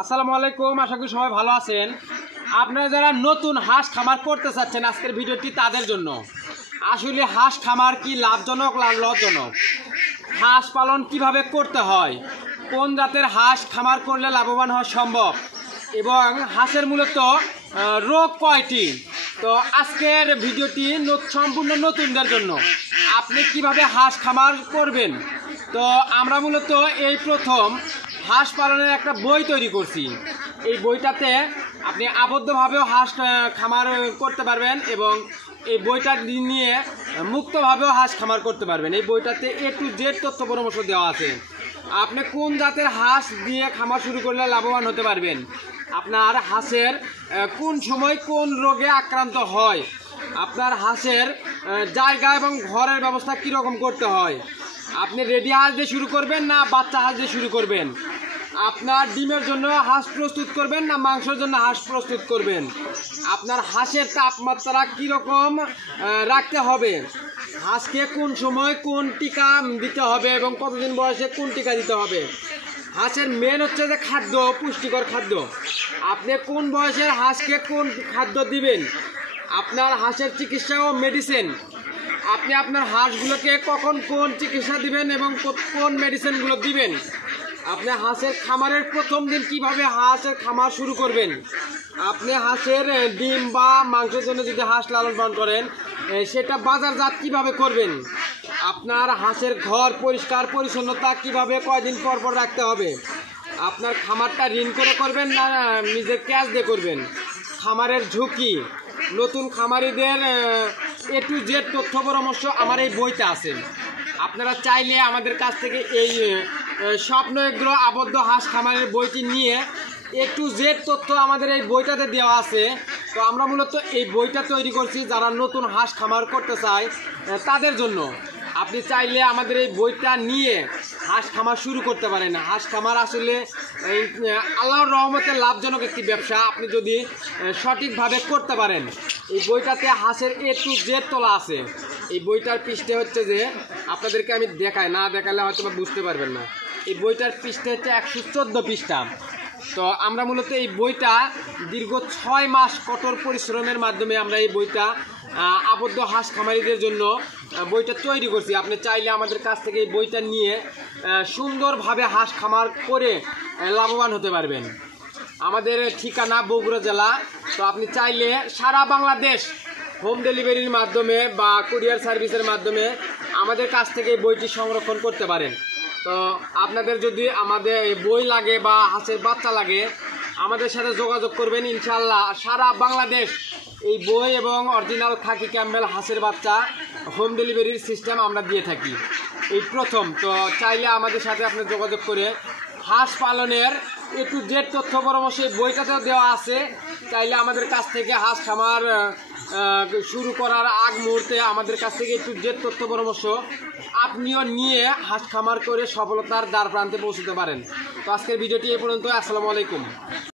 আসসালামু আলাইকুম, আশা করি সবাই ভালো আছেন। আপনারা যারা নতুন হাঁস খামার করতে চাচ্ছেন, আজকের ভিডিওটি তাদের জন্য। আসলে হাঁস খামার কি লাভজনক না লসজনক, হাঁস পালন কিভাবে করতে হয়, কোন জাতের হাঁস খামার করলে লাভবান হওয়া সম্ভব এবং হাঁসের মূলত রোগ কয়টি। তো আজকের ভিডিওটি সম্পূর্ণ নতুনদের জন্য। আপনি কিভাবে হাঁস খামার করবেন, তো আমরা মূলত এই প্রথম হাঁস পালনের একটা বই তৈরি করছি। এই বইটাতে আপনি আবদ্ধভাবেও হাঁস খামার করতে পারবেন এবং এই বইটা নিয়ে মুক্তভাবেও হাঁস খামার করতে পারবেন। এই বইটাতে A to Z তথ্য পরামর্শ দেওয়া আছে। আপনি কোন জাতের হাঁস দিয়ে খামার শুরু করলে লাভবান হতে পারবেন, আপনার হাঁসের কোন সময় কোন রোগে আক্রান্ত হয়, আপনার হাঁসের জায়গা এবং ঘরের ব্যবস্থা কীরকম করতে হয়, আপনি রেডি হাঁস দিয়ে শুরু করবেন না বাচ্চা হাঁস দিয়ে শুরু করবেন, আপনার ডিমের জন্য হাঁস প্রস্তুত করবেন না মাংসের জন্য হাঁস প্রস্তুত করবেন, আপনার হাঁসের তাপমাত্রা কীরকম রাখতে হবে, হাঁসকে কোন সময় কোন টিকা দিতে হবে এবং কতদিন বয়সে কোন টিকা দিতে হবে। হাঁসের মেন হচ্ছে যে খাদ্য, পুষ্টিকর খাদ্য। আপনি কোন বয়সের হাঁসকে কোন খাদ্য দিবেন, আপনার হাঁসের চিকিৎসা ও মেডিসিন, আপনি আপনার হাঁসগুলোকে কখন কোন চিকিৎসা দিবেন এবং কোন মেডিসিনগুলো দিবেন, আপনি হাঁসের খামারের প্রথম দিন কিভাবে হাঁসের খামার শুরু করবেন, আপনি হাঁসের ডিম বা মাংসের জন্য যদি হাঁস লালন পালন করেন সেটা বাজারজাত কিভাবে করবেন, আপনার হাঁসের ঘর পরিষ্কার পরিচ্ছন্নতা কিভাবে কয়দিন পর পর রাখতে হবে, আপনার খামারটা ঋণ করে করবেন না নিজের ক্যাশ দিয়ে করবেন, খামারের ঝুঁকি, নতুন খামারিদের A to Z তথ্য পরামর্শ আমার এই বইতে আছে। আপনারা চাইলে আমাদের কাছ থেকে এই স্বপ্ন এগ্রো আবদ্ধ হাঁস খামারের বইটি নিয়ে A to Z তথ্য আমাদের এই বইটাতে দেওয়া আছে। তো আমরা মূলত এই বইটা তৈরি করছি যারা নতুন হাঁস খামার করতে চায় তাদের জন্য। আপনি চাইলে আমাদের এই বইটা নিয়ে হাঁস খামার শুরু করতে পারেন। হাঁস খামার আসলে আল্লাহর রহমতে লাভজনক একটি ব্যবসা, আপনি যদি সঠিকভাবে করতে পারেন। এই বইটাতে হাঁসের A to Z তোলা আছে। এই বইটার পৃষ্ঠে হচ্ছে যে আপনাদেরকে আমি দেখাই, না দেখালে হয়তো বুঝতে পারবেন না। এই বইটার পৃষ্ঠে হচ্ছে 114 পৃষ্ঠা। তো আমরা মূলত এই বইটা দীর্ঘ 6 মাস কঠোর পরিশ্রমের মাধ্যমে আমরা এই বইটা আবদ্ধ হাঁস খামারিদের জন্য বইটা তৈরি করছি। আপনি চাইলে আমাদের কাছ থেকে এই বইটা নিয়ে সুন্দরভাবে হাঁস খামার করে লাভবান হতে পারবেন। আমাদের ঠিকানা বগুড়া জেলা। তো আপনি চাইলে সারা বাংলাদেশ হোম ডেলিভারির মাধ্যমে বা কুরিয়ার সার্ভিসের মাধ্যমে আমাদের কাছ থেকে এই বইটি সংরক্ষণ করতে পারেন। তো আপনাদের যদি আমাদের বই লাগে বা হাঁসের বাচ্চা লাগে আমাদের সাথে যোগাযোগ করবেন। ইনশাআল্লাহ সারা বাংলাদেশ এই বই এবং অরিজিনাল খাকি ক্যাম্বেল হাঁসের বাচ্চা হোম ডেলিভারির সিস্টেম আমরা দিয়ে থাকি এই প্রথম। তো চাইলে আমাদের সাথে আপনি যোগাযোগ করে হাঁস পালনের A to Z তথ্য পরামর্শ এই বইটাতেও দেওয়া আছে। চাইলে আমাদের কাছ থেকে হাঁস খামার শুরু করার আগ মুহূর্তে আমাদের কাছ থেকে A to Z তথ্য পরামর্শ আপনিও নিয়ে হাঁস খামার করে সফলতার দ্বার প্রান্তে পৌঁছতে পারেন। তো আজকের ভিডিওটি এই পর্যন্ত। আসসালামু আলাইকুম।